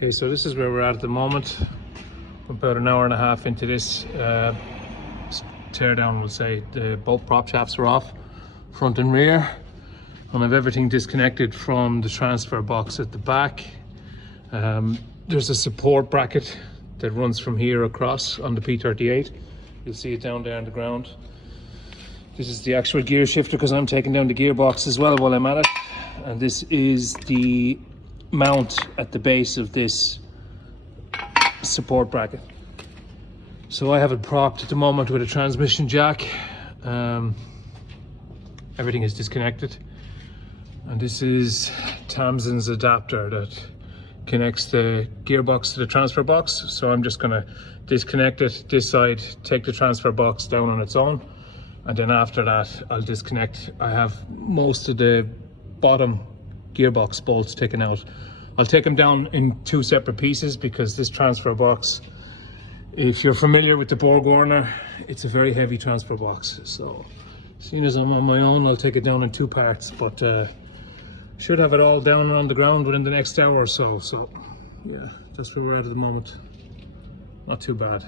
Okay, so this is where we're at the moment. About an hour and a half into this tear down, we'll say. Both prop shafts are off, front and rear, and I've everything disconnected from the transfer box at the back. There's a support bracket that runs from here across on the P38. You'll see it down there on the ground. This is the actual gear shifter because I'm taking down the gearbox as well while I'm at it. And this is the mount at the base of this support bracket. So I have it propped at the moment with a transmission jack. Everything is disconnected. And this is Tamsin's adapter that connects the gearbox to the transfer box. So I'm just gonna disconnect it this side, take the transfer box down on its own, and then after that I'll disconnect. I have most of the bottom gearbox bolts taken out. I'll take them down in two separate pieces because this transfer box, if you're familiar with the BorgWarner, it's a very heavy transfer box. So seeing as I'm on my own, I'll take it down in two parts, but should have it all down around the ground within the next hour or so. So yeah, that's where we're at the moment. Not too bad.